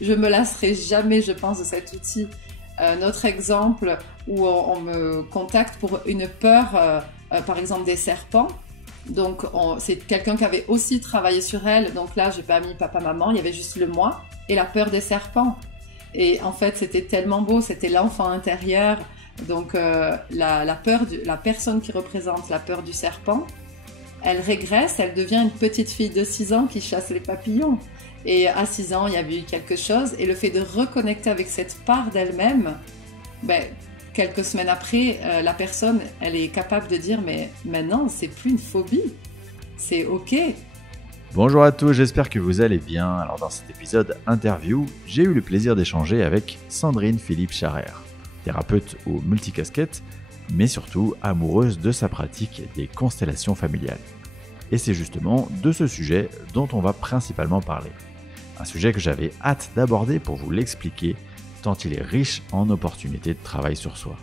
je me lasserai jamais, je pense, de cet outil. Notre exemple où on me contacte pour une peur, par exemple des serpents. Donc, c'est quelqu'un qui avait aussi travaillé sur elle. Donc là, j'ai pas mis papa-maman, il y avait juste le moi et la peur des serpents. Et en fait, c'était tellement beau, c'était l'enfant intérieur. Donc, la personne qui représente la peur du serpent, elle régresse, elle devient une petite fille de 6 ans qui chasse les papillons. Et à 6 ans, il y avait eu quelque chose. Et le fait de reconnecter avec cette part d'elle-même, quelques semaines après, la personne, elle est capable de dire « Mais maintenant, c'est plus une phobie. C'est OK. » Bonjour à tous, j'espère que vous allez bien. Alors dans cet épisode interview, j'ai eu le plaisir d'échanger avec Sandrine Philippe Charrère, thérapeute aux multicasquettes, mais surtout amoureuse de sa pratique des constellations familiales. Et c'est justement de ce sujet dont on va principalement parler. Un sujet que j'avais hâte d'aborder pour vous l'expliquer, tant il est riche en opportunités de travail sur soi.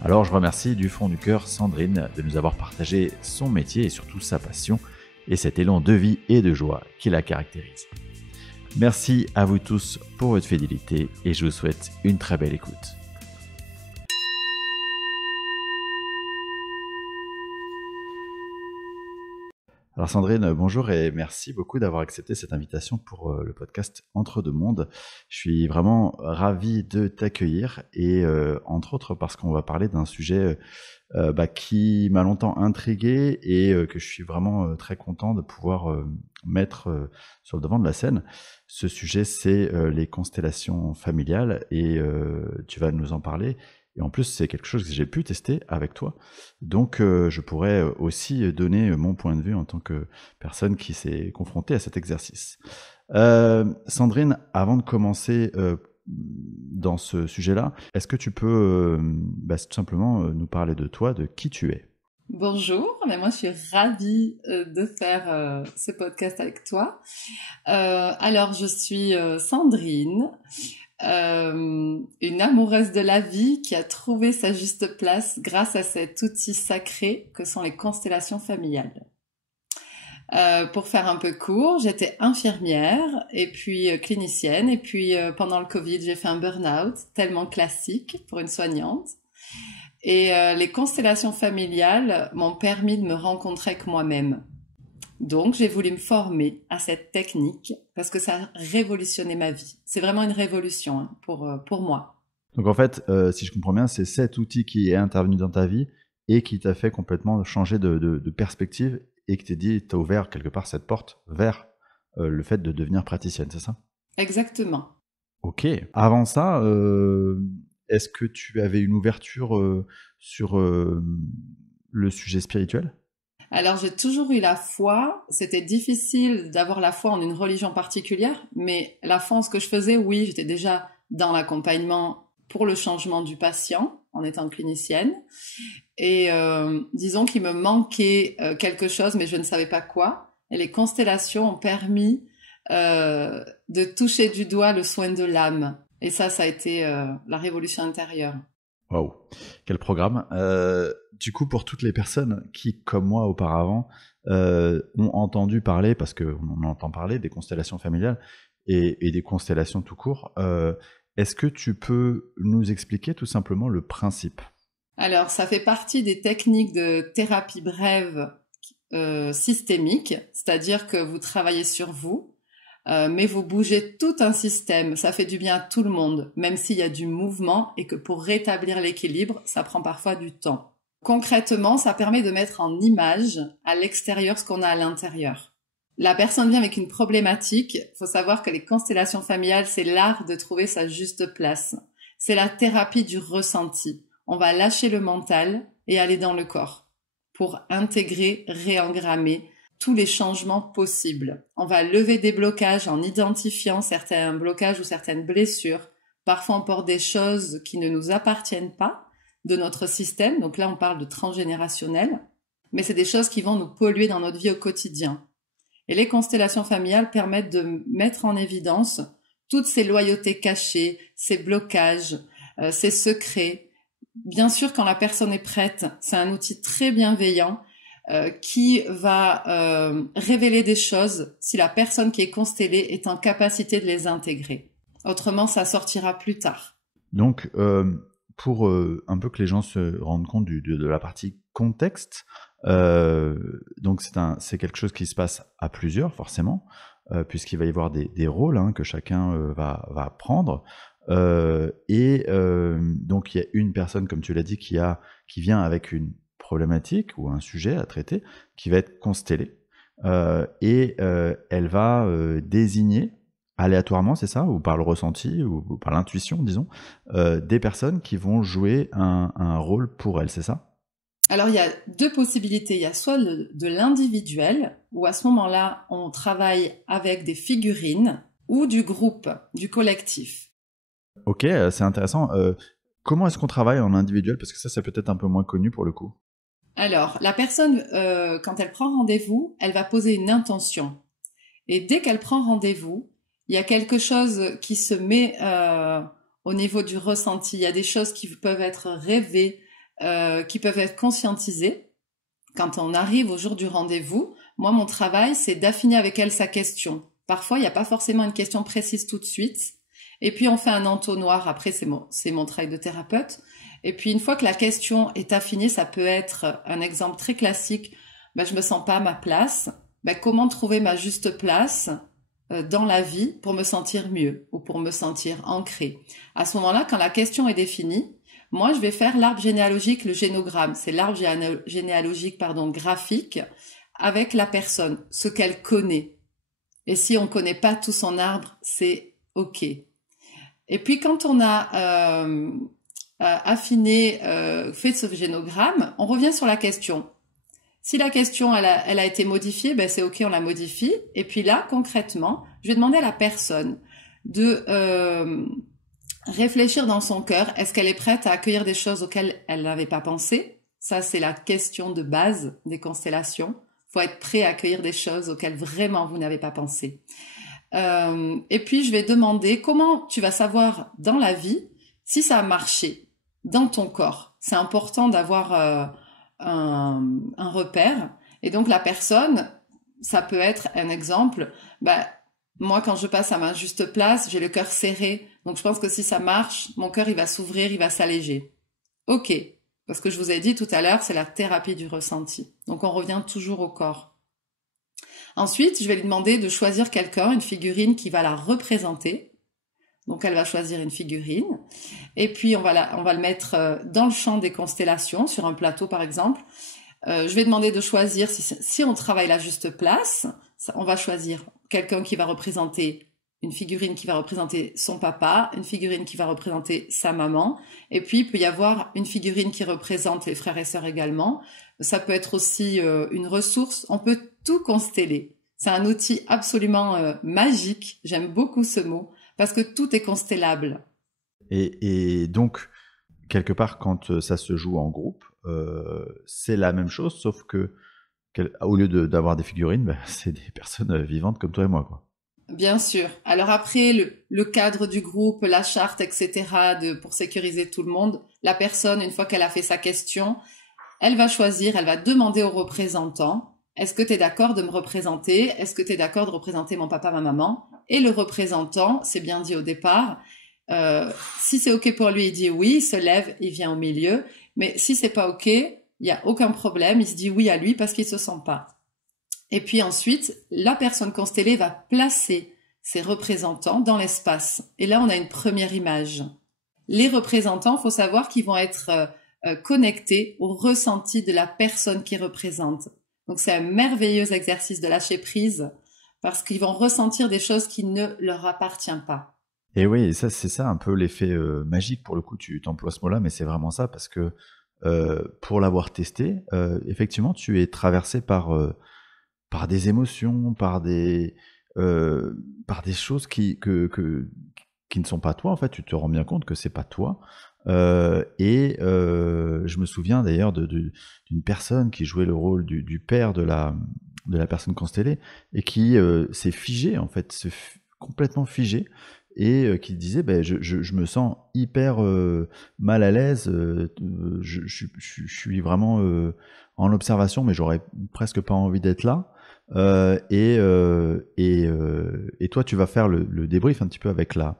Alors je remercie du fond du cœur Sandrine de nous avoir partagé son métier et surtout sa passion et cet élan de vie et de joie qui la caractérise. Merci à vous tous pour votre fidélité et je vous souhaite une très belle écoute. Alors Sandrine, bonjour et merci beaucoup d'avoir accepté cette invitation pour le podcast Entre deux mondes. Je suis vraiment ravi de t'accueillir et entre autres parce qu'on va parler d'un sujet qui m'a longtemps intrigué et que je suis vraiment très content de pouvoir mettre sur le devant de la scène. Ce sujet, c'est les constellations familiales et tu vas nous en parler. Et en plus, c'est quelque chose que j'ai pu tester avec toi. Donc, je pourrais aussi donner mon point de vue en tant que personne qui s'est confrontée à cet exercice. Sandrine, avant de commencer dans ce sujet-là, est-ce que tu peux tout simplement nous parler de toi, de qui tu es ? Bonjour, mais moi je suis ravie de faire ce podcast avec toi. Alors, je suis Sandrine. Une amoureuse de la vie qui a trouvé sa juste place grâce à cet outil sacré que sont les constellations familiales. Pour faire un peu court, j'étais infirmière et puis clinicienne et puis pendant le Covid, j'ai fait un burn-out tellement classique pour une soignante. Et les constellations familiales m'ont permis de me rencontrer avec moi-même. Donc, j'ai voulu me former à cette technique parce que ça a révolutionné ma vie. C'est vraiment une révolution pour moi. Donc, en fait, si je comprends bien, c'est cet outil qui est intervenu dans ta vie et qui t'a fait complètement changer de perspective et qui t'a ouvert quelque part cette porte vers le fait de devenir praticienne, c'est ça ? Exactement. Ok. Avant ça, est-ce que tu avais une ouverture sur le sujet spirituel ? Alors, j'ai toujours eu la foi. C'était difficile d'avoir la foi en une religion particulière, mais la foi en ce que je faisais, oui, j'étais déjà dans l'accompagnement pour le changement du patient en étant clinicienne. Et disons qu'il me manquait quelque chose, mais je ne savais pas quoi. Et les constellations ont permis de toucher du doigt le soin de l'âme. Et ça a été la révolution intérieure. Waouh, quel programme. Du coup, pour toutes les personnes qui, comme moi auparavant, ont entendu parler, parce qu'on en entend parler, des constellations familiales et des constellations tout court, est-ce que tu peux nous expliquer tout simplement le principe ? Alors, ça fait partie des techniques de thérapie brève systémique, c'est-à-dire que vous travaillez sur vous, mais vous bougez tout un système. Ça fait du bien à tout le monde, même s'il y a du mouvement et que pour rétablir l'équilibre, ça prend parfois du temps. Concrètement, ça permet de mettre en image à l'extérieur ce qu'on a à l'intérieur. La personne vient avec une problématique. Il faut savoir que les constellations familiales, c'est l'art de trouver sa juste place. C'est la thérapie du ressenti. On va lâcher le mental et aller dans le corps pour intégrer, réengrammer tous les changements possibles. On va lever des blocages en identifiant certains blocages ou certaines blessures. Parfois, on porte des choses qui ne nous appartiennent pas de notre système. Donc là, on parle de transgénérationnel. Mais c'est des choses qui vont nous polluer dans notre vie au quotidien. Et les constellations familiales permettent de mettre en évidence toutes ces loyautés cachées, ces blocages, ces secrets. Bien sûr, quand la personne est prête, c'est un outil très bienveillant qui va révéler des choses si la personne qui est constellée est en capacité de les intégrer. Autrement, ça sortira plus tard. Donc, pour un peu que les gens se rendent compte de la partie contexte, donc c'est quelque chose qui se passe à plusieurs, forcément, puisqu'il va y avoir des rôles que chacun va prendre. Donc, il y a une personne, comme tu l'as dit, qui vient avec une problématique ou un sujet à traiter, qui va être constellée. Elle va désigner aléatoirement, c'est ça, ou par le ressenti, ou par l'intuition, disons, des personnes qui vont jouer un rôle pour elle, c'est ça? Alors, il y a deux possibilités. Il y a soit de l'individuel, où à ce moment-là, on travaille avec des figurines, ou du groupe, du collectif. Ok, c'est intéressant. Comment est-ce qu'on travaille en individuel? Parce que ça, c'est peut-être un peu moins connu pour le coup. Alors, la personne, quand elle prend rendez-vous, elle va poser une intention. Et dès qu'elle prend rendez-vous, il y a quelque chose qui se met au niveau du ressenti. Il y a des choses qui peuvent être rêvées, qui peuvent être conscientisées. Quand on arrive au jour du rendez-vous, moi, mon travail, c'est d'affiner avec elle sa question. Parfois, il n'y a pas forcément une question précise tout de suite. Et puis, on fait un entonnoir. Après, c'est mon travail de thérapeute. Et puis, une fois que la question est affinée, ça peut être un exemple très classique. Je me sens pas à ma place. Comment trouver ma juste place dans la vie pour me sentir mieux ou pour me sentir ancrée. À ce moment-là, quand la question est définie, moi, je vais faire l'arbre généalogique, le génogramme. C'est l'arbre généalogique, graphique, avec la personne, ce qu'elle connaît. Et si on connaît pas tout son arbre, c'est OK. Et puis, quand on a affiné, fait ce génogramme, on revient sur la question. Si la question elle a été modifiée, c'est OK, on la modifie. Et puis là, concrètement, je vais demander à la personne de réfléchir dans son cœur. Est-ce qu'elle est prête à accueillir des choses auxquelles elle n'avait pas pensé? Ça, c'est la question de base des constellations. Il faut être prêt à accueillir des choses auxquelles vraiment vous n'avez pas pensé. Et puis, je vais demander comment tu vas savoir dans la vie si ça a marché dans ton corps. C'est important d'avoir un repère. Et donc la personne, ça peut être un exemple, moi quand je passe à ma juste place, j'ai le cœur serré, donc je pense que si ça marche, mon cœur il va s'ouvrir, il va s'alléger. Ok, parce que je vous ai dit tout à l'heure, c'est la thérapie du ressenti. Donc on revient toujours au corps. Ensuite, je vais lui demander de choisir quelqu'un, une figurine qui va la représenter. Donc elle va choisir une figurine et puis on va le mettre dans le champ des constellations sur un plateau par exemple. Je vais demander de choisir si on travaille la juste place, on va choisir quelqu'un qui va représenter une figurine qui va représenter son papa, une figurine qui va représenter sa maman et puis il peut y avoir une figurine qui représente les frères et sœurs également. Ça peut être aussi une ressource, on peut tout consteller. C'est un outil absolument magique, j'aime beaucoup ce mot. Parce que tout est constellable. Et donc, quelque part, quand ça se joue en groupe, c'est la même chose, sauf que au lieu d'avoir des figurines, c'est des personnes vivantes comme toi et moi, quoi. Bien sûr. Alors après, le cadre du groupe, la charte, etc., pour sécuriser tout le monde, la personne, une fois qu'elle a fait sa question, elle va choisir, elle va demander au représentant, est-ce que tu es d'accord de me représenter? Est-ce que tu es d'accord de représenter mon papa, ma maman? Et le représentant, c'est bien dit au départ, si c'est OK pour lui, il dit oui, il se lève, il vient au milieu. Mais si c'est pas OK, il n'y a aucun problème, il se dit oui à lui parce qu'il se sent pas. Et puis ensuite, la personne constellée va placer ses représentants dans l'espace. Et là, on a une première image. Les représentants, faut savoir qu'ils vont être connectés au ressenti de la personne qui représente. Donc c'est un merveilleux exercice de lâcher prise parce qu'ils vont ressentir des choses qui ne leur appartiennent pas. Et oui, ça c'est ça un peu l'effet magique, pour le coup, tu t'emploies ce mot-là, mais c'est vraiment ça, parce que pour l'avoir testé, effectivement, tu es traversé par des émotions, par des choses qui ne sont pas toi, en fait. Tu te rends bien compte que c'est pas toi. Je me souviens d'ailleurs d'une personne qui jouait le rôle du père de la personne constellée et qui s'est figée, en fait, complètement figée, et qui disait je me sens hyper mal à l'aise, je suis vraiment en observation, mais j'aurais presque pas envie d'être là. Et toi, tu vas faire le débrief un petit peu avec la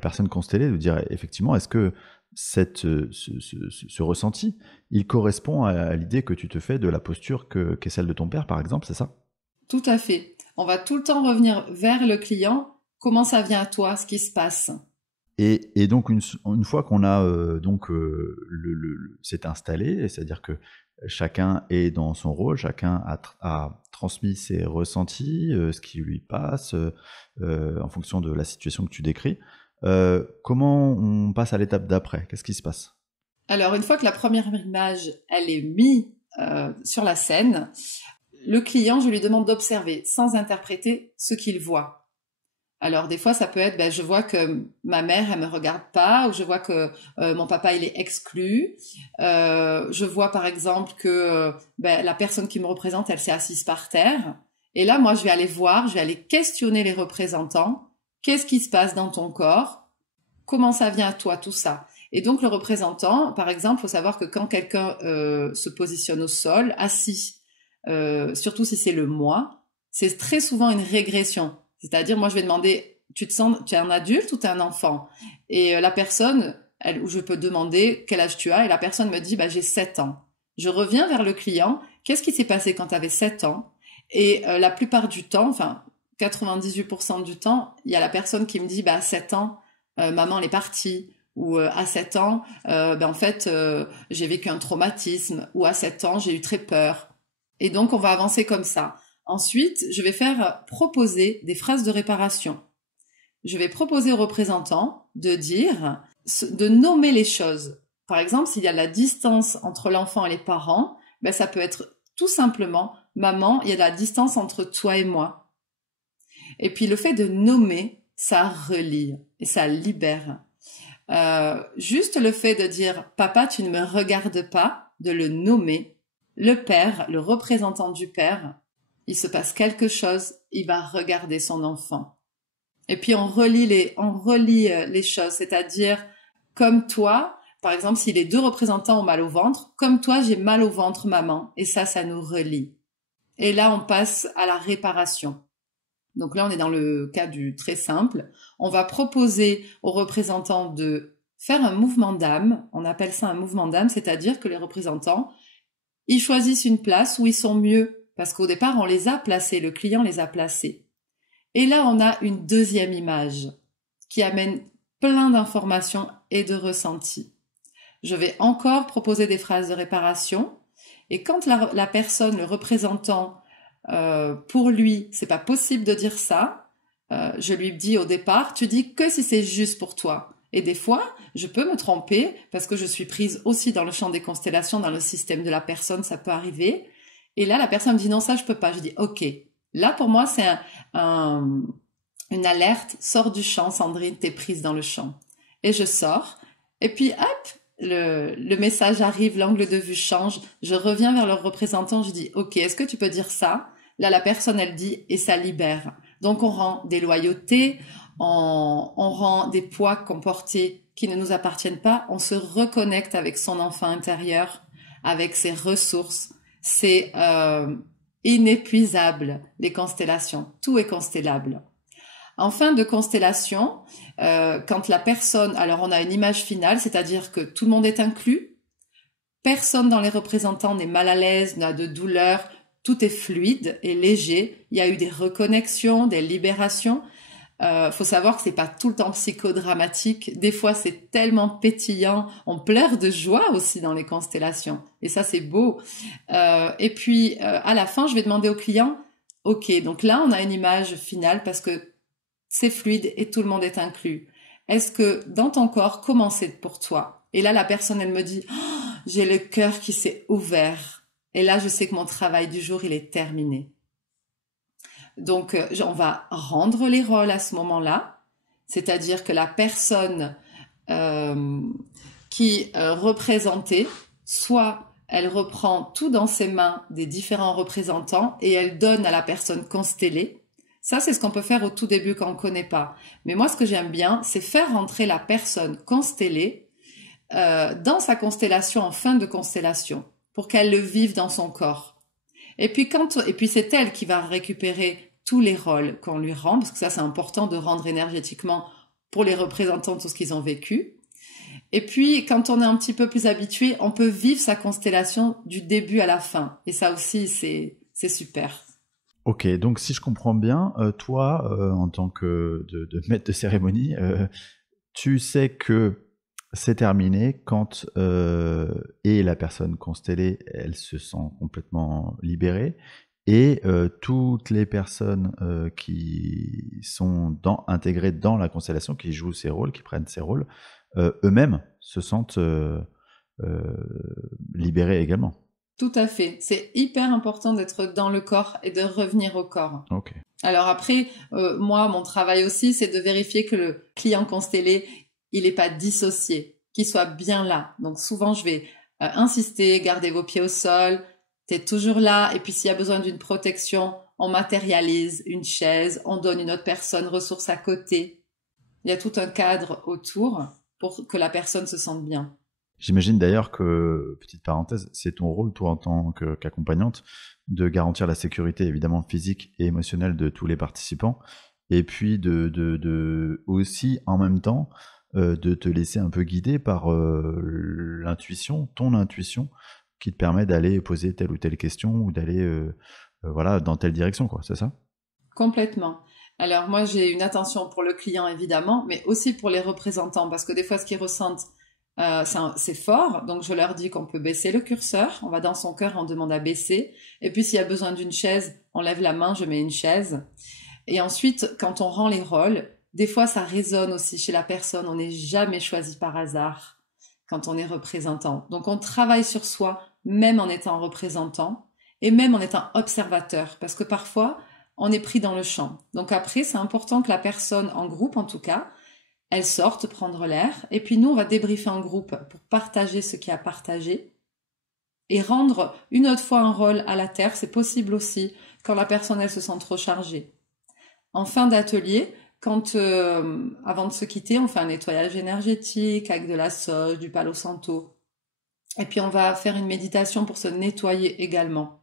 personne constellée, de dire effectivement, est-ce que ce ressenti, il correspond à l'idée que tu te fais de la posture qu'est celle de ton père, par exemple, c'est ça? Tout à fait. On va tout le temps revenir vers le client. Comment ça vient à toi, ce qui se passe? Et donc une fois qu'on a c'est installé, c'est-à-dire que chacun est dans son rôle, chacun a transmis ses ressentis, ce qui lui passe, en fonction de la situation que tu décris. Comment on passe à l'étape d'après? Qu'est-ce qui se passe? Alors, une fois que la première image, elle est mise sur la scène, le client, je lui demande d'observer sans interpréter ce qu'il voit. Alors des fois ça peut être je vois que ma mère elle me regarde pas, ou je vois que mon papa il est exclu, je vois par exemple que la personne qui me représente elle s'est assise par terre, et là moi je vais aller voir, je vais aller questionner les représentants. Qu'est-ce qui se passe dans ton corps? Comment ça vient à toi tout ça? Et donc le représentant, par exemple, faut savoir que quand quelqu'un se positionne au sol, assis, surtout si c'est le moi, c'est très souvent une régression. C'est-à-dire, moi, je vais demander, tu es un adulte ou tu es un enfant? Et la personne, où je peux demander quel âge tu as, et la personne me dit, j'ai 7 ans. Je reviens vers le client, qu'est-ce qui s'est passé quand tu avais 7 ans? Et la plupart du temps, enfin, 98% du temps, il y a la personne qui me dit, à 7 ans, maman, elle est partie. Ou à 7 ans, en fait, j'ai vécu un traumatisme. Ou à 7 ans, j'ai eu très peur. Et donc, on va avancer comme ça. Ensuite, je vais proposer des phrases de réparation. Je vais proposer aux représentants de nommer les choses. Par exemple, s'il y a la distance entre l'enfant et les parents, ça peut être tout simplement, maman, il y a la distance entre toi et moi. Et puis le fait de nommer, ça relie et ça libère. Juste le fait de dire, papa, tu ne me regardes pas, de le nommer, le père, le représentant du père, il se passe quelque chose, il va regarder son enfant. Et puis on relie les choses, c'est-à-dire comme toi, par exemple, si les deux représentants ont mal au ventre, comme toi, j'ai mal au ventre, maman, et ça nous relie. Et là, on passe à la réparation. Donc là, on est dans le cas du très simple. On va proposer aux représentants de faire un mouvement d'âme. On appelle ça un mouvement d'âme, c'est-à-dire que les représentants, ils choisissent une place où ils sont mieux. Parce qu'au départ, on les a placés, le client les a placés. Et là, on a une deuxième image qui amène plein d'informations et de ressentis. Je vais encore proposer des phrases de réparation. Et quand la personne, le représentant, pour lui, c'est pas possible de dire ça, je lui dis au départ, tu dis que si c'est juste pour toi. Et des fois, je peux me tromper parce que je suis prise aussi dans le champ des constellations, dans le système de la personne, ça peut arriver. Et là, la personne me dit non, ça je peux pas. Je dis ok. Là, pour moi, c'est une alerte. Sors du champ, Sandrine, t'es prise dans le champ. Et je sors. Et puis, hop, le message arrive, l'angle de vue change. Je reviens vers le représentant. Je dis ok, est-ce que tu peux dire ça? Là, la personne, elle dit et ça libère. Donc, on rend des loyautés, on rend des poids qu'on portait qui ne nous appartiennent pas. On se reconnecte avec son enfant intérieur, avec ses ressources. C'est inépuisable, les constellations. Tout est constellable. En fin de constellation, quand la personne... Alors, on a une image finale, c'est-à-dire que tout le monde est inclus. Personne dans les représentants n'est mal à l'aise, n'a de douleur. Tout est fluide et léger. Il y a eu des reconnexions, des libérations. Faut savoir que c'est pas tout le temps psychodramatique. Des fois, c'est tellement pétillant. On pleure de joie aussi dans les constellations. Et ça, c'est beau. Et puis, à la fin, je vais demander au client, ok, donc là, on a une image finale parce que c'est fluide et tout le monde est inclus. Est-ce que dans ton corps, comment c'est pour toi? Et là, la personne, elle me dit, oh, j'ai le cœur qui s'est ouvert. Et là, je sais que mon travail du jour, il est terminé. Donc, on va rendre les rôles à ce moment-là, c'est-à-dire que la personne qui représentait, soit elle reprend tout dans ses mains des différents représentants et elle donne à la personne constellée. Ça, c'est ce qu'on peut faire au tout début quand on ne connaît pas. Mais moi, ce que j'aime bien, c'est faire rentrer la personne constellée dans sa constellation en fin de constellation pour qu'elle le vive dans son corps. Et puis c'est elle qui va récupérer tous les rôles qu'on lui rend, parce que ça c'est important de rendre énergétiquement pour les représentants tout ce qu'ils ont vécu. Et puis quand on est un petit peu plus habitué, on peut vivre sa constellation du début à la fin. Et ça aussi c'est super. Ok, donc si je comprends bien, toi, en tant que de maître de cérémonie, tu sais que c'est terminé quand et la personne constellée, elle se sent complètement libérée, et toutes les personnes qui sont intégrées dans la constellation, qui jouent ces rôles, qui prennent ces rôles, eux-mêmes se sentent libérés également. Tout à fait. C'est hyper important d'être dans le corps et de revenir au corps. Ok. Alors après, moi, mon travail aussi, c'est de vérifier que le client constellé, il n'est pas dissocié, qu'il soit bien là. Donc souvent, je vais insister, gardez vos pieds au sol, t'es toujours là. Et puis s'il y a besoin d'une protection, on matérialise une chaise, on donne une autre personne ressource à côté. Il y a tout un cadre autour pour que la personne se sente bien. J'imagine d'ailleurs que, petite parenthèse, c'est ton rôle, toi, en tant qu'accompagnante, de garantir la sécurité, évidemment, physique et émotionnelle de tous les participants, et puis de aussi, en même temps, de te laisser un peu guider par l'intuition, ton intuition, qui te permet d'aller poser telle ou telle question, ou d'aller voilà, dans telle direction, quoi, c'est ça? Complètement. Alors moi, j'ai une attention pour le client, évidemment, mais aussi pour les représentants, parce que des fois, ce qu'ils ressentent, c'est fort, donc je leur dis qu'on peut baisser le curseur, on va dans son cœur, on demande à baisser, et puis s'il y a besoin d'une chaise, on lève la main, je mets une chaise. Et ensuite, quand on rend les rôles, des fois ça résonne aussi chez la personne, on n'est jamais choisi par hasard quand on est représentant. Donc on travaille sur soi, même en étant représentant, et même en étant observateur, parce que parfois, on est pris dans le champ. Donc après, c'est important que la personne, en groupe en tout cas, elle sorte prendre l'air, et puis nous, on va débriefer en groupe pour partager ce qui a partagé et rendre une autre fois un rôle à la Terre, c'est possible aussi quand la personne, elle se sent trop chargée. En fin d'atelier, avant de se quitter, on fait un nettoyage énergétique avec de la sauge, du palo santo, et puis on va faire une méditation pour se nettoyer également.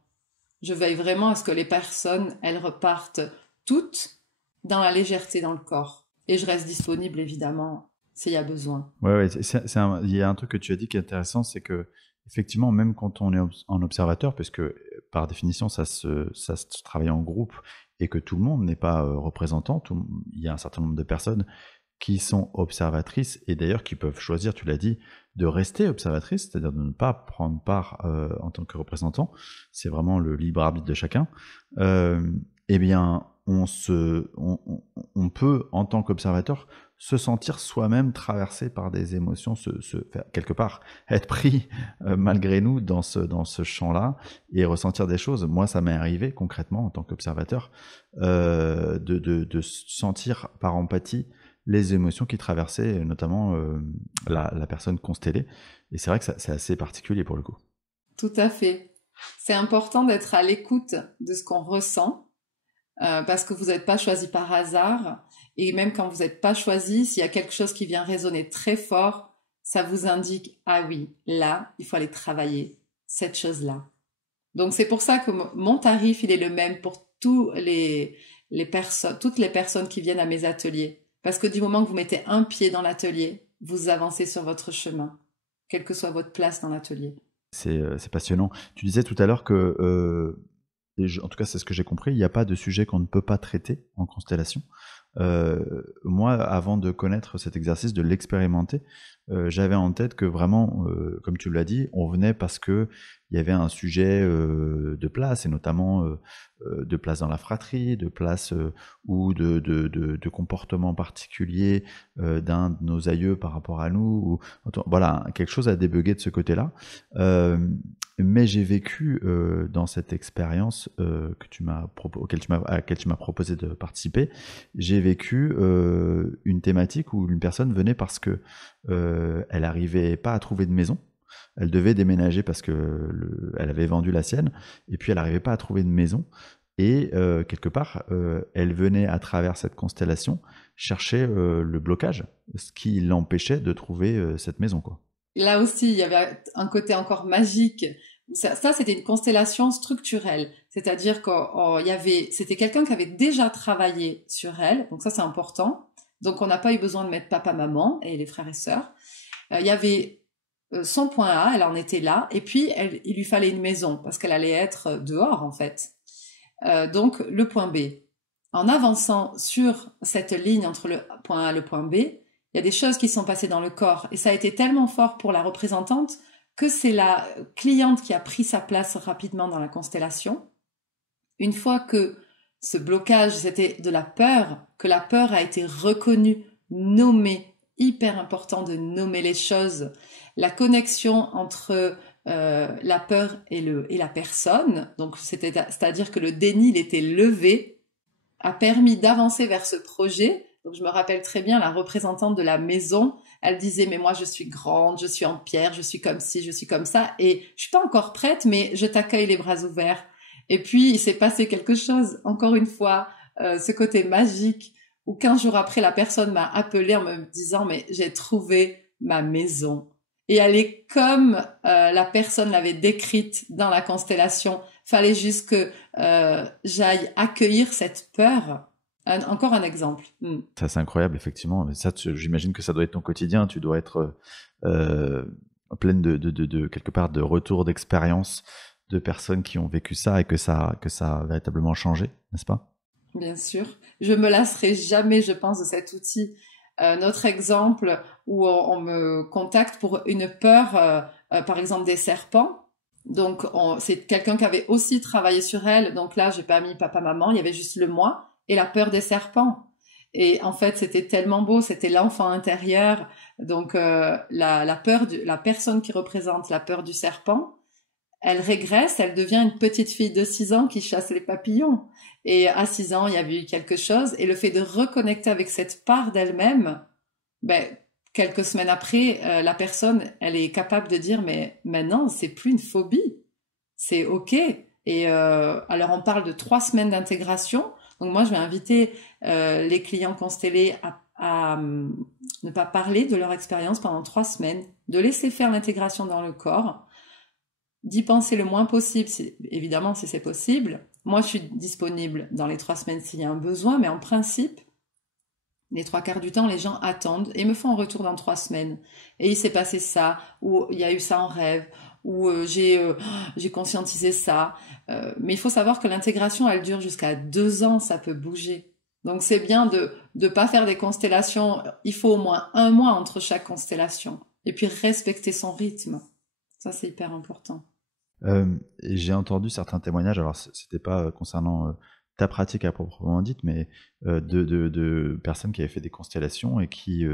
Je veille vraiment à ce que les personnes, elles repartent toutes dans la légèreté dans le corps. Et je reste disponible, évidemment, s'il y a besoin. Ouais, il y a un truc que tu as dit qui est intéressant, c'est que, effectivement, même quand on est en observateur, puisque par définition, ça se travaille en groupe, et que tout le monde n'est pas représentant, il y a un certain nombre de personnes qui sont observatrices, et d'ailleurs qui peuvent choisir, tu l'as dit, de rester observatrices, c'est-à-dire de ne pas prendre part en tant que représentant. C'est vraiment le libre arbitre de chacun. Eh bien, on peut, en tant qu'observateur, se sentir soi-même traversé par des émotions, quelque part, être pris malgré nous dans ce champ-là, et ressentir des choses. Moi, ça m'est arrivé concrètement, en tant qu'observateur, de sentir par empathie les émotions qui traversaient notamment la personne constellée. Et c'est vrai que c'est assez particulier pour le coup. Tout à fait. C'est important d'être à l'écoute de ce qu'on ressent, parce que vous n'êtes pas choisi par hasard. Et même quand vous n'êtes pas choisi, s'il y a quelque chose qui vient résonner très fort, ça vous indique, ah oui, là, il faut aller travailler cette chose-là. Donc c'est pour ça que mon tarif, il est le même pour toutes les personnes qui viennent à mes ateliers. Parce que du moment que vous mettez un pied dans l'atelier, vous avancez sur votre chemin, quelle que soit votre place dans l'atelier. C'est passionnant. Tu disais tout à l'heure que, en tout cas c'est ce que j'ai compris, il n'y a pas de sujet qu'on ne peut pas traiter en constellation. Moi, avant de connaître cet exercice, de l'expérimenter, j'avais en tête que vraiment, comme tu l'as dit, on venait parce que il y avait un sujet de place, et notamment de place dans la fratrie, de place ou de comportement particulier d'un de nos aïeux par rapport à nous, voilà, quelque chose à débugger de ce côté-là. Mais j'ai vécu dans cette expérience à laquelle tu m'as proposé de participer, j'ai vécu une thématique où une personne venait parce que elle n'arrivait pas à trouver de maison. Elle devait déménager parce que elle avait vendu la sienne, et puis elle n'arrivait pas à trouver de maison. Et quelque part, elle venait à travers cette constellation chercher le blocage, ce qui l'empêchait de trouver cette maison, quoi. Là aussi, il y avait un côté encore magique C'était une constellation structurelle, c'est-à-dire c'était quelqu'un qui avait déjà travaillé sur elle, donc ça c'est important. Donc on n'a pas eu besoin de mettre papa, maman et les frères et sœurs. Il y avait son point A, elle en était là, et puis il lui fallait une maison parce qu'elle allait être dehors en fait. Donc le point B. En avançant sur cette ligne entre le point A et le point B, il y a des choses qui sont passées dans le corps et ça a été tellement fort pour la représentante que c'est la cliente qui a pris sa place rapidement dans la constellation. Une fois que ce blocage, c'était de la peur, que la peur a été reconnue, nommée, hyper important de nommer les choses, la connexion entre la peur et la personne, donc c'est-à-dire que le déni, il était levé, a permis d'avancer vers ce projet. Donc je me rappelle très bien la représentante de la maison, elle disait mais moi je suis grande, je suis en pierre, je suis comme ci, je suis comme ça et je suis pas encore prête mais je t'accueille les bras ouverts. Et puis il s'est passé quelque chose, encore une fois, ce côté magique où 15 jours après la personne m'a appelée en me disant mais j'ai trouvé ma maison. Et elle est comme la personne l'avait décrite dans la constellation. Fallait juste que j'aille accueillir cette peur. Encore un exemple. Ça, c'est incroyable, effectivement. Mais ça, j'imagine que ça doit être ton quotidien. Tu dois être pleine de quelque part de retours d'expérience de personnes qui ont vécu ça et que ça a véritablement changé, n'est-ce pas? Bien sûr. Je me lasserai jamais, je pense, de cet outil. Notre exemple où on me contacte pour une peur, par exemple des serpents. Donc, c'est quelqu'un qui avait aussi travaillé sur elle. Donc là, j'ai pas mis papa, maman, il y avait juste le moi et la peur des serpents. Et en fait, c'était tellement beau, c'était l'enfant intérieur. Donc, la peur la personne qui représente la peur du serpent, elle régresse, elle devient une petite fille de 6 ans qui chasse les papillons. Et à 6 ans, il y avait eu quelque chose. Et le fait de reconnecter avec cette part d'elle-même, quelques semaines après, la personne, elle est capable de dire, mais maintenant, c'est plus une phobie. C'est OK. Et alors, on parle de 3 semaines d'intégration. Donc, moi, je vais inviter les clients constellés à ne pas parler de leur expérience pendant 3 semaines, de laisser faire l'intégration dans le corps, d'y penser le moins possible, évidemment, si c'est possible. Moi, je suis disponible dans les 3 semaines s'il y a un besoin, mais en principe, les 3/4 du temps, les gens attendent et me font un retour dans 3 semaines. Et il s'est passé ça, ou il y a eu ça en rêve, ou j'ai conscientisé ça. Mais il faut savoir que l'intégration, elle dure jusqu'à 2 ans, ça peut bouger. Donc c'est bien de pas faire des constellations. Il faut au moins 1 mois entre chaque constellation. Et puis respecter son rythme. Ça, c'est hyper important. Et j'ai entendu certains témoignages, alors c'était pas concernant ta pratique à proprement dite, mais de personnes qui avaient fait des constellations et qui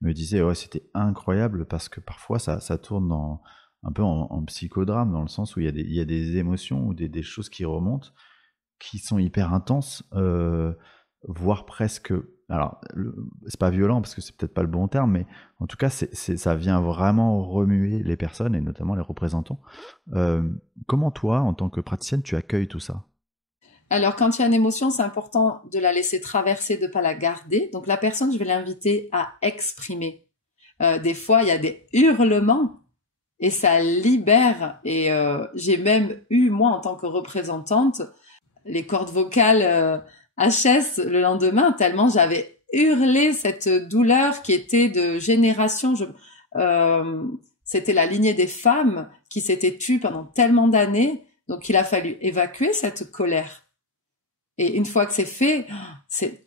me disaient ouais, c'était incroyable parce que parfois ça tourne un peu en psychodrame, dans le sens où il y a des émotions ou des choses qui remontent qui sont hyper intenses, voire presque. Alors, c'est pas violent parce que c'est peut-être pas le bon terme, mais en tout cas, ça vient vraiment remuer les personnes et notamment les représentants. Comment toi, en tant que praticienne, tu accueilles tout ça? Alors, quand il y a une émotion, c'est important de la laisser traverser, de pas la garder. Donc, la personne, je vais l'inviter à exprimer. Des fois, il y a des hurlements et ça libère. Et j'ai même eu, moi, en tant que représentante, les cordes vocales HS le lendemain, tellement j'avais hurlé cette douleur qui était de génération. C'était la lignée des femmes qui s'étaient tues pendant tellement d'années, donc il a fallu évacuer cette colère. Et une fois que c'est fait,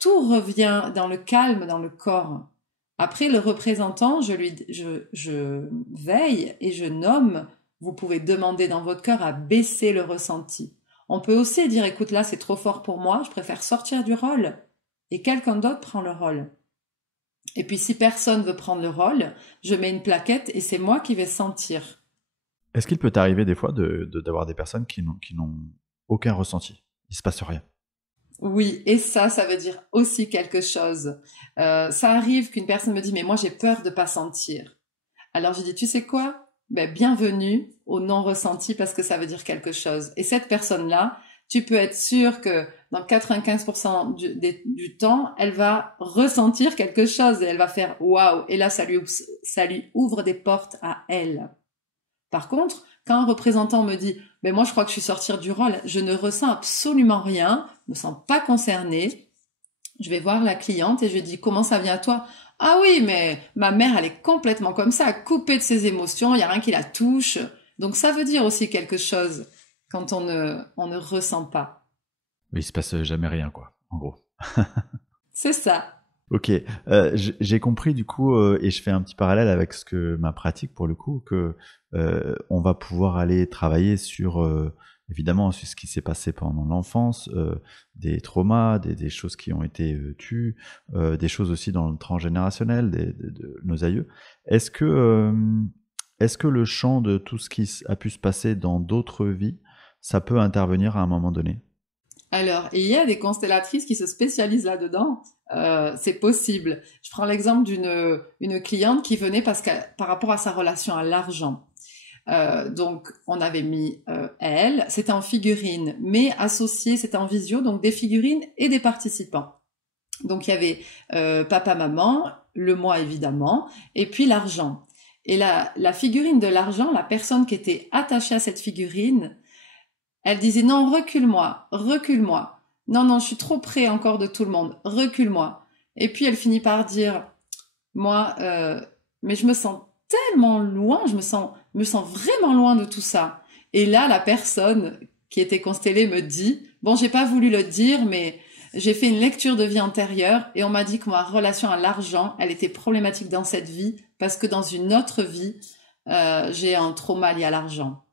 tout revient dans le calme, dans le corps. Après, le représentant, je veille et je nomme. Vous pouvez demander dans votre cœur à baisser le ressenti. On peut aussi dire, écoute, là, c'est trop fort pour moi, je préfère sortir du rôle. Et quelqu'un d'autre prend le rôle. Et puis, si personne veut prendre le rôle, je mets une plaquette et c'est moi qui vais sentir. Est-ce qu'il peut t'arriver des fois d'avoir des personnes qui n'ont aucun ressenti? Il se passe rien. Oui, et ça veut dire aussi quelque chose. Ça arrive qu'une personne me dit, mais moi, j'ai peur de pas sentir. Alors, je dis, tu sais quoi? Bienvenue au non-ressenti parce que ça veut dire quelque chose. Et cette personne-là, tu peux être sûr que dans 95% du temps, elle va ressentir quelque chose et elle va faire waouh. Et là, ça lui ouvre des portes à elle. Par contre, Quand un représentant me dit « mais moi je crois que je suis sortie du rôle », je ne ressens absolument rien, je me sens pas concernée. Je vais voir la cliente et je lui dis « comment ça vient à toi ?» « Ah oui, mais ma mère, elle est complètement comme ça, coupée de ses émotions, il y a rien qui la touche. » Donc ça veut dire aussi quelque chose quand on ne ressent pas. Oui, il se passe jamais rien, quoi, en gros. C'est ça. Ok, j'ai compris du coup, et je fais un petit parallèle avec ma pratique pour le coup, que on va pouvoir aller travailler sur, évidemment, sur ce qui s'est passé pendant l'enfance, des traumas, des choses qui ont été tues, des choses aussi dans le transgénérationnel, de nos aïeux. Est-ce que le champ de tout ce qui a pu se passer dans d'autres vies, ça peut intervenir à un moment donné? Alors, il y a des constellatrices qui se spécialisent là-dedans. C'est possible. Je prends l'exemple d'une cliente qui venait par rapport à sa relation à l'argent. Donc, on avait mis elle, c'était en figurine, mais associé, c'était en visio, donc des figurines et des participants. Donc, il y avait papa, maman, le moi évidemment, et puis l'argent. Et la figurine de l'argent, la personne qui était attachée à cette figurine, elle disait non, recule-moi, recule-moi. Non, non, je suis trop près encore de tout le monde, recule-moi. Et puis elle finit par dire, moi, mais je me sens tellement loin, je me sens vraiment loin de tout ça. Et là, la personne qui était constellée me dit, bon, j'ai pas voulu le dire, mais j'ai fait une lecture de vie antérieure et on m'a dit que ma relation à l'argent, elle était problématique dans cette vie parce que dans une autre vie, j'ai un trauma lié à l'argent.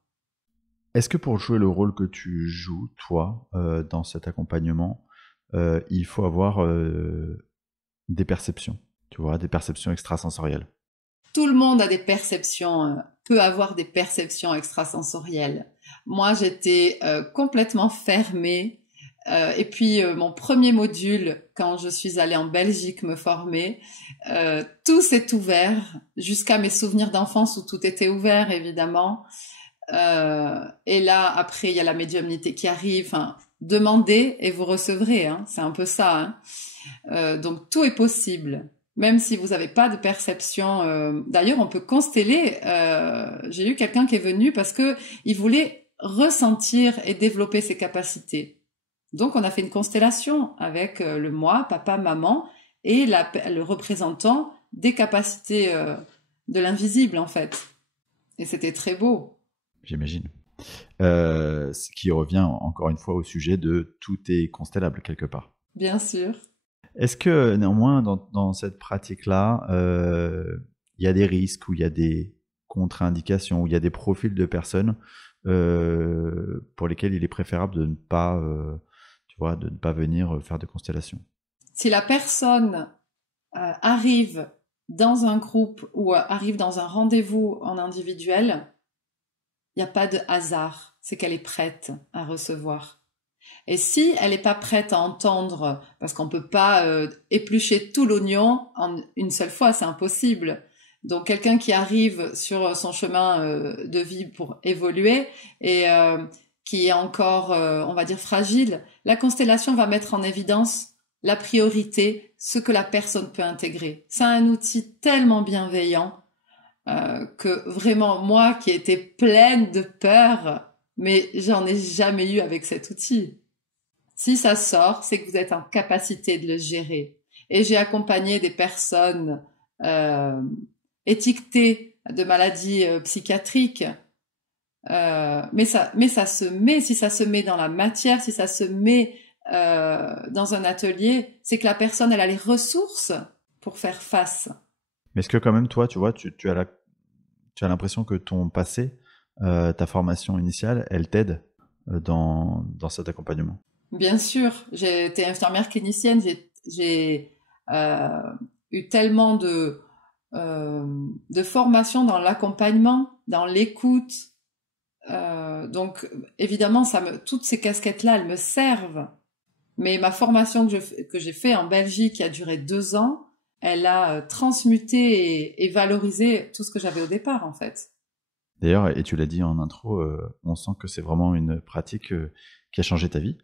Est-ce que pour jouer le rôle que tu joues, toi, dans cet accompagnement, il faut avoir des perceptions, tu vois, des perceptions extrasensorielles? Tout le monde a des perceptions, peut avoir des perceptions extrasensorielles. Moi, j'étais complètement fermée. Et puis, mon premier module, quand je suis allée en Belgique me former, tout s'est ouvert, jusqu'à mes souvenirs d'enfance où tout était ouvert, évidemment. Et là, après, il y a la médiumnité qui arrive. Enfin, demandez et vous recevrez. Hein, c'est un peu ça. Hein. Donc, tout est possible. Même si vous n'avez pas de perception. D'ailleurs, on peut consteller. J'ai eu quelqu'un qui est venu parce que il voulait ressentir et développer ses capacités. Donc, on a fait une constellation avec le moi, papa, maman et le représentant des capacités de l'invisible, en fait. Et c'était très beau. J'imagine. Ce qui revient encore une fois au sujet de tout est constellable quelque part. Bien sûr. Est-ce que néanmoins dans cette pratique-là, il y a des risques ou il y a des contre-indications ou il y a des profils de personnes pour lesquels il est préférable de ne pas, de ne pas venir faire de constellation? Si la personne arrive dans un groupe ou arrive dans un rendez-vous en individuel, il n'y a pas de hasard, c'est qu'elle est prête à recevoir. Et si elle n'est pas prête à entendre, parce qu'on ne peut pas éplucher tout l'oignon en une seule fois, c'est impossible. Donc quelqu'un qui arrive sur son chemin de vie pour évoluer et qui est encore, on va dire, fragile, la constellation va mettre en évidence la priorité, ce que la personne peut intégrer. C'est un outil tellement bienveillant que vraiment, moi qui étais pleine de peur, mais j'en ai jamais eu avec cet outil. Si ça sort, c'est que vous êtes en capacité de le gérer. Et j'ai accompagné des personnes étiquetées de maladies psychiatriques, mais ça se met, si ça se met dans la matière, si ça se met dans un atelier, c'est que la personne, elle a les ressources pour faire face. Mais est-ce que quand même, toi, tu vois, tu as l'impression que ton passé, ta formation initiale, elle t'aide dans cet accompagnement? Bien sûr, j'ai été infirmière clinicienne, j'ai eu tellement de formation dans l'accompagnement, dans l'écoute. Donc, évidemment, toutes ces casquettes-là, elles me servent. Mais ma formation que j'ai fait en Belgique, qui a duré 2 ans, elle a transmuté et valorisé tout ce que j'avais au départ, en fait. D'ailleurs, et tu l'as dit en intro, on sent que c'est vraiment une pratique qui a changé ta vie.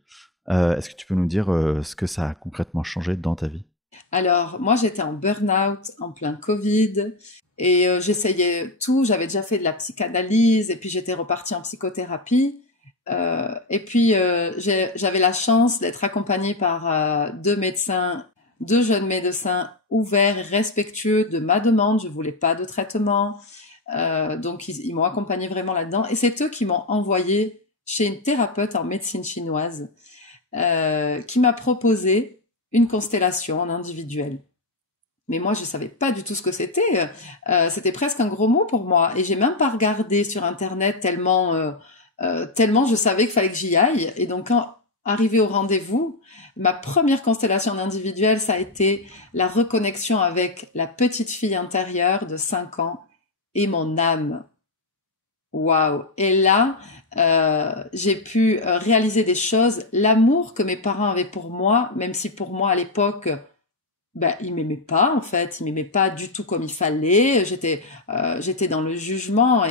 Est-ce que tu peux nous dire ce que ça a concrètement changé dans ta vie? Alors, moi, j'étais en burn-out, en plein Covid, Et j'essayais tout. J'avais déjà fait de la psychanalyse et puis j'étais repartie en psychothérapie. Et puis j'avais la chance d'être accompagnée par deux jeunes médecins ouverts et respectueux de ma demande. Je voulais pas de traitement. Donc ils m'ont accompagnée vraiment là-dedans. Et c'est eux qui m'ont envoyée chez une thérapeute en médecine chinoise qui m'a proposé une constellation en individuel. Mais moi, je savais pas du tout ce que c'était. C'était presque un gros mot pour moi. Et j'ai même pas regardé sur Internet tellement je savais qu'il fallait que j'y aille. Et donc, quand arrivé au rendez-vous, ma première constellation en individuel, ça a été la reconnexion avec la petite fille intérieure de 5 ans et mon âme. Waouh! Et là, j'ai pu réaliser des choses. L'amour que mes parents avaient pour moi, même si pour moi à l'époque, ben ils m'aimaient pas en fait, ils m'aimaient pas du tout comme il fallait. J'étais dans le jugement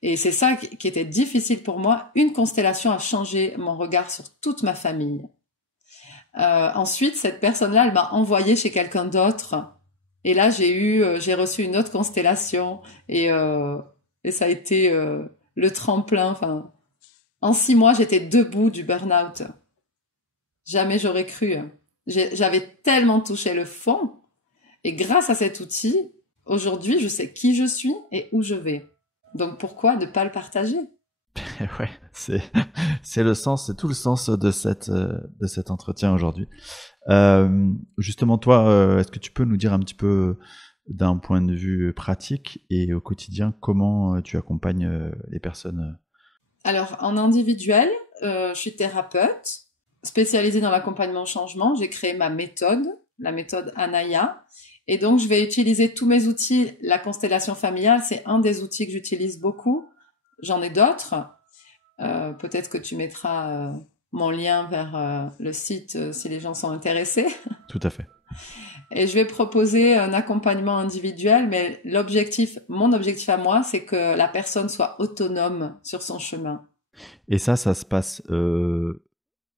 et c'est ça qui était difficile pour moi. Une constellation a changé mon regard sur toute ma famille. Ensuite, cette personne-là, elle m'a envoyé chez quelqu'un d'autre. Et là, j'ai reçu une autre constellation et ça a été le tremplin. Enfin, en 6 mois, j'étais debout du burn-out. Jamais j'aurais cru. J'avais tellement touché le fond. Et grâce à cet outil, aujourd'hui, je sais qui je suis et où je vais. Donc pourquoi ne pas le partager? Ouais, c'est le sens, c'est tout le sens de cet entretien aujourd'hui. Justement, toi, est-ce que tu peux nous dire un petit peu d'un point de vue pratique et au quotidien comment tu accompagnes les personnes? Alors, en individuel, je suis thérapeute spécialisée dans l'accompagnement au changement. J'ai créé ma méthode, la méthode Anaya. Et donc, je vais utiliser tous mes outils. La constellation familiale, c'est un des outils que j'utilise beaucoup. J'en ai d'autres. Peut-être que tu mettras mon lien vers le site si les gens sont intéressés. Tout à fait. Et je vais proposer un accompagnement individuel, mais mon objectif à moi, c'est que la personne soit autonome sur son chemin. Et ça se passe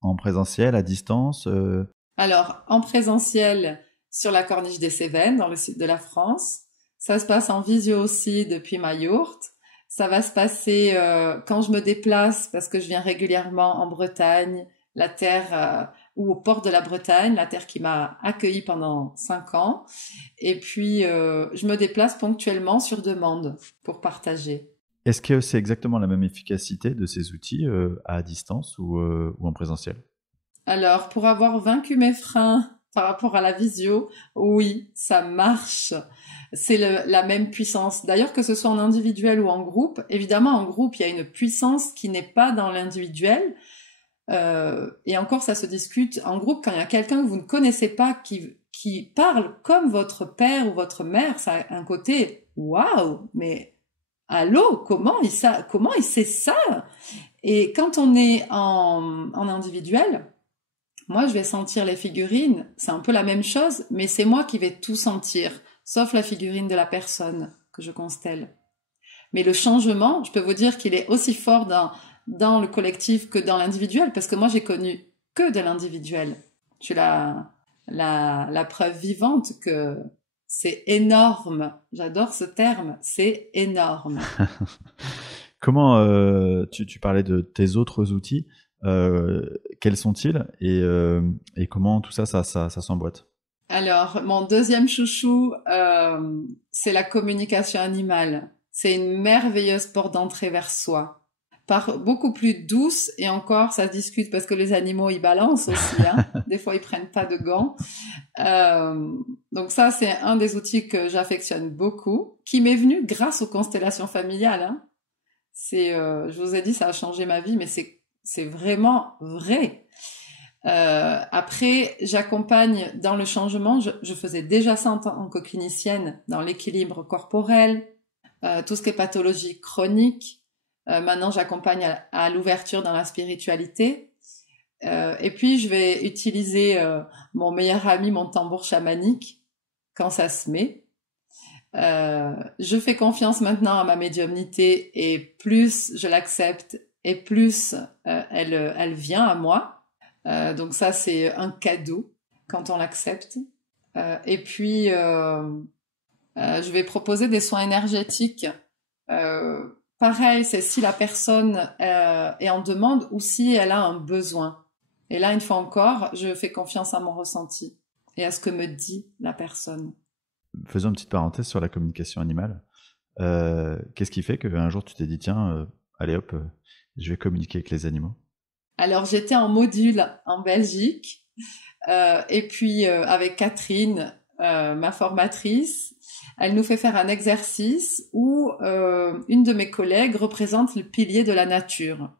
en présentiel, à distance Alors, en présentiel sur la Corniche des Cévennes, dans le sud de la France. Ça se passe en visio aussi depuis ma yourte. Ça va se passer quand je me déplace, parce que je viens régulièrement en Bretagne, la terre ou au port de la Bretagne, la terre qui m'a accueillie pendant 5 ans. Et puis, je me déplace ponctuellement sur demande pour partager. Est-ce que c'est exactement la même efficacité de ces outils à distance ou en présentiel? Alors, pour avoir vaincu mes freins par rapport à la visio, oui, ça marche. C'est la même puissance. D'ailleurs, que ce soit en individuel ou en groupe, évidemment, en groupe, il y a une puissance qui n'est pas dans l'individuel. Et encore, ça se discute en groupe quand il y a quelqu'un que vous ne connaissez pas qui parle comme votre père ou votre mère. Ça a un côté, waouh, mais allô, comment il sait ça? Et quand on est en individuel, moi, je vais sentir les figurines. C'est un peu la même chose, mais c'est moi qui vais tout sentir, sauf la figurine de la personne que je constelle. Mais le changement, je peux vous dire qu'il est aussi fort dans le collectif que dans l'individuel, parce que moi, j'ai connu que de l'individuel. Je suis la preuve vivante que c'est énorme. J'adore ce terme, c'est énorme. Comment tu parlais de tes autres outils? Quels sont-ils et comment tout ça s'emboîte? Alors, mon deuxième chouchou, c'est la communication animale. C'est une merveilleuse porte d'entrée vers soi. Beaucoup plus douce, et encore, ça se discute parce que les animaux, ils balancent aussi, hein. Des fois, ils prennent pas de gants. Donc ça, c'est un des outils que j'affectionne beaucoup, qui m'est venu grâce aux constellations familiales, hein. Je vous ai dit, ça a changé ma vie, mais c'est vraiment vrai. Après, j'accompagne dans le changement. Je faisais déjà ça en tant que clinicienne dans l'équilibre corporel, tout ce qui est pathologie chronique. Maintenant, j'accompagne à l'ouverture dans la spiritualité. Et puis, je vais utiliser mon meilleur ami, mon tambour chamanique, quand ça se met. Je fais confiance maintenant à ma médiumnité et plus je l'accepte et plus elle vient à moi. Donc ça, c'est un cadeau quand on l'accepte. Et puis, Je vais proposer des soins énergétiques. Pareil, c'est si la personne est en demande ou si elle a un besoin. Et là, une fois encore, je fais confiance à mon ressenti et à ce que me dit la personne. Faisons une petite parenthèse sur la communication animale. Qu'est-ce qui fait qu'un jour tu t'es dit, tiens, allez hop, je vais communiquer avec les animaux? Alors, j'étais en module en Belgique et puis avec Catherine, ma formatrice, elle nous fait faire un exercice où une de mes collègues représente le pilier de la nature.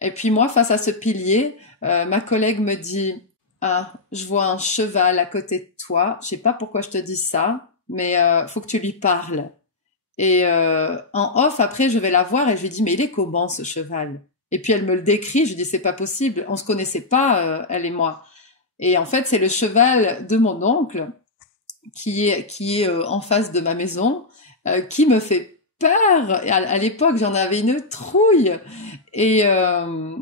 Et puis moi, face à ce pilier, ma collègue me dit, ah, je vois un cheval à côté de toi. Je sais pas pourquoi je te dis ça, mais faut que tu lui parles. Et en off, après, je vais la voir et je lui dis, mais il est comment ce cheval? Et puis elle me le décrit. Je lui dis, c'est pas possible. On se connaissait pas, elle et moi. Et en fait, c'est le cheval de mon oncle qui est en face de ma maison, qui me fait peur. Et à l'époque, j'en avais une trouille. Et, euh,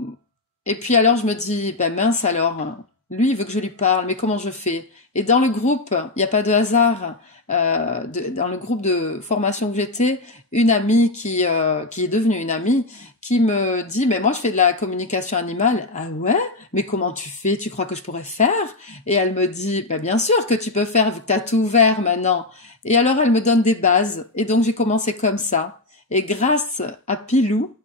et puis alors, je me dis, ben mince alors, lui, il veut que je lui parle, mais comment je fais? Et dans le groupe, il n'y a pas de hasard. Dans le groupe de formation où j'étais, une amie qui est devenue une amie, qui me dit, mais moi, je fais de la communication animale. Ah ouais? Mais comment tu fais? Tu crois que je pourrais faire? Et elle me dit, bah, bien sûr que tu peux faire, vu que tu as tout ouvert maintenant. Et alors, elle me donne des bases. Et donc, j'ai commencé comme ça. Et grâce à Pilou,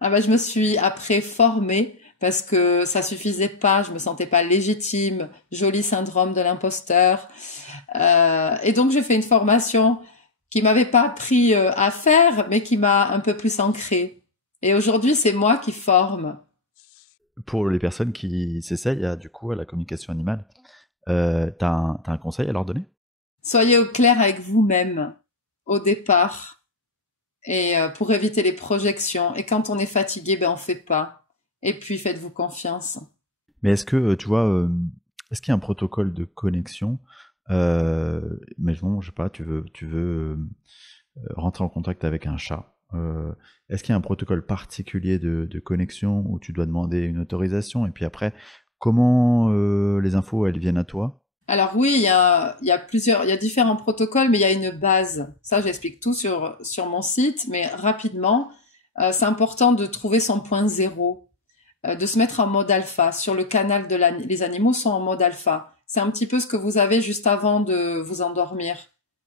ah bah, je me suis après formée parce que ça suffisait pas, je me sentais pas légitime, joli syndrome de l'imposteur. Et donc j'ai fait une formation qui m'avait pas appris à faire, mais qui m'a un peu plus ancrée. Et aujourd'hui, c'est moi qui forme. Pour les personnes qui s'essayent du coup à la communication animale, t'as un conseil à leur donner? Soyez au clair avec vous-même au départ et pour éviter les projections. Et quand on est fatigué, ben on fait pas. Et puis faites-vous confiance. Mais est-ce que, tu vois, est-ce qu'il y a un protocole de connexion? Mais bon, je sais pas, tu veux rentrer en contact avec un chat. Est-ce qu'il y a un protocole particulier de connexion où tu dois demander une autorisation? Et puis après, comment les infos, elles viennent à toi? Alors oui, il y a différents protocoles, mais il y a une base. Ça, j'explique tout sur mon site, mais rapidement, c'est important de trouver son point zéro, de se mettre en mode alpha. Sur le canal les animaux sont en mode alpha. C'est un petit peu ce que vous avez juste avant de vous endormir.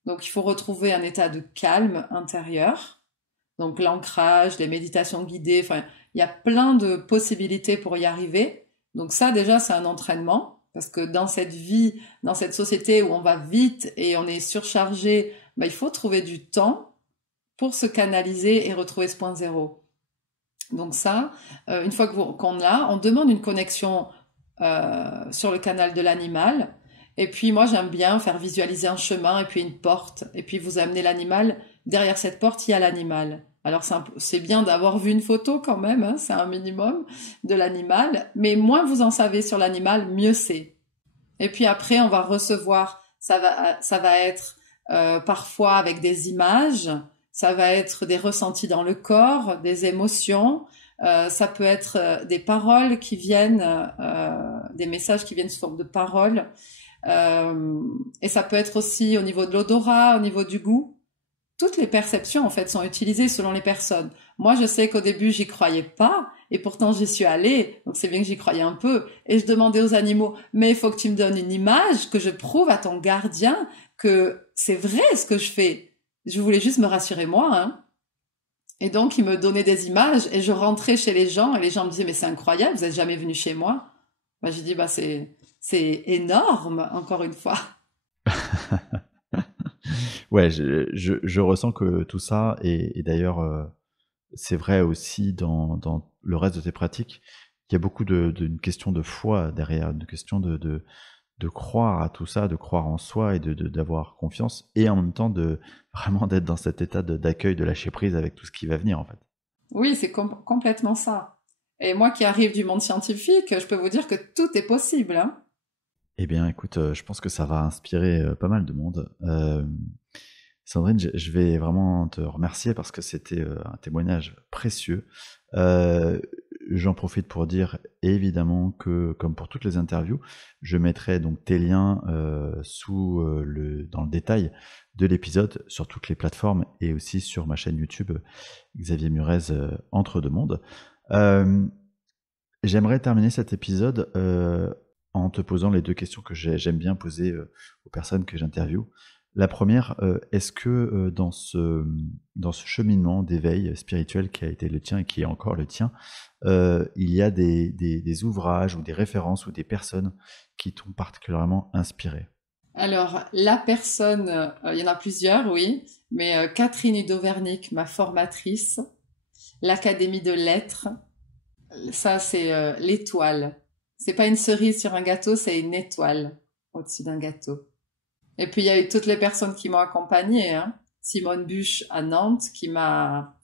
Donc il faut retrouver un état de calme intérieur. Donc l'ancrage, les méditations guidées, enfin, il y a plein de possibilités pour y arriver. Donc ça, déjà, c'est un entraînement. Parce que dans cette vie, dans cette société où on va vite et on est surchargé, bah, il faut trouver du temps pour se canaliser et retrouver ce point zéro. Donc ça, une fois qu'on l'a, on demande une connexion sur le canal de l'animal. Et puis moi, j'aime bien faire visualiser un chemin et puis une porte. Et puis vous amenez l'animal. Derrière cette porte, il y a l'animal. Alors c'est bien d'avoir vu une photo quand même, hein, c'est un minimum de l'animal. Mais moins vous en savez sur l'animal, mieux c'est. Et puis après, on va recevoir, ça va être parfois avec des images, ça va être des ressentis dans le corps, des émotions, ça peut être des paroles qui viennent, des messages qui viennent sous forme de paroles, et ça peut être aussi au niveau de l'odorat, au niveau du goût. Toutes les perceptions, en fait, sont utilisées selon les personnes. Moi, je sais qu'au début, j'y croyais pas, et pourtant, j'y suis allée, donc c'est bien que j'y croyais un peu. Et je demandais aux animaux, mais il faut que tu me donnes une image, que je prouve à ton gardien que c'est vrai ce que je fais. Je voulais juste me rassurer moi, hein. Et donc, ils me donnaient des images, et je rentrais chez les gens, et les gens me disaient, mais c'est incroyable, vous êtes jamais venu chez moi. Bah, j'ai dit, bah, c'est énorme, encore une fois. Ouais, je ressens que tout ça, et d'ailleurs, c'est vrai aussi dans le reste de tes pratiques, il y a beaucoup d'une question de foi derrière, une question de croire à tout ça, de croire en soi et d'avoir confiance, et en même temps de vraiment d'être dans cet état d'accueil, de lâcher prise avec tout ce qui va venir en fait. Oui, c'est complètement ça. Et moi qui arrive du monde scientifique, je peux vous dire que tout est possible, hein. Eh bien, écoute, je pense que ça va inspirer pas mal de monde. Sandrine, je vais vraiment te remercier parce que c'était un témoignage précieux. Euh, j'en profite pour dire évidemment que, comme pour toutes les interviews, je mettrai donc tes liens dans le détail de l'épisode sur toutes les plateformes et aussi sur ma chaîne YouTube Xavier Murez Entre deux mondes. J'aimerais terminer cet épisode en te posant les deux questions que j'aime bien poser aux personnes que j'interviewe. La première, est-ce que dans ce cheminement d'éveil spirituel qui a été le tien et qui est encore le tien, il y a des ouvrages ou des références ou des personnes qui t'ont particulièrement inspiré? Alors, la personne, il y en a plusieurs, oui, mais Catherine Hudot-Vernick, ma formatrice, l'Académie de Lettres, ça c'est l'étoile. C'est pas une cerise sur un gâteau, c'est une étoile au-dessus d'un gâteau. Et puis il y a eu toutes les personnes qui m'ont accompagnée, hein. Simone Buche à Nantes qui m'a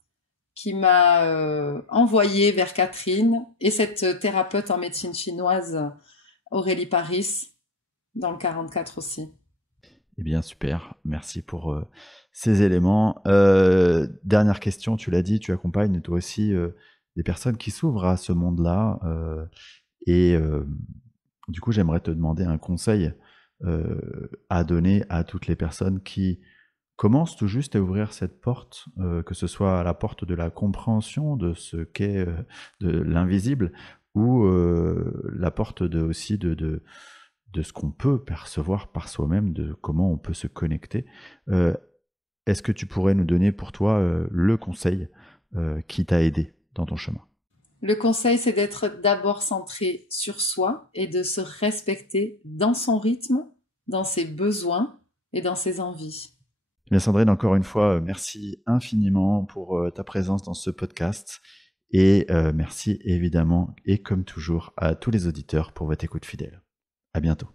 envoyée vers Catherine, et cette thérapeute en médecine chinoise Aurélie Paris dans le 44 aussi. Eh bien super, merci pour ces éléments. Dernière question, tu l'as dit, tu accompagnes toi aussi des personnes qui s'ouvrent à ce monde-là, et du coup j'aimerais te demander un conseil à donner à toutes les personnes qui commencent tout juste à ouvrir cette porte, que ce soit la porte de la compréhension de ce qu'est de l'invisible, ou la porte aussi de ce qu'on peut percevoir par soi-même, de comment on peut se connecter. Est-ce que tu pourrais nous donner pour toi le conseil qui t'a aidé dans ton chemin? Le conseil, c'est d'être d'abord centré sur soi et de se respecter dans son rythme, dans ses besoins et dans ses envies. Bien Sandrine, encore une fois, merci infiniment pour ta présence dans ce podcast, et merci évidemment et comme toujours à tous les auditeurs pour votre écoute fidèle. À bientôt.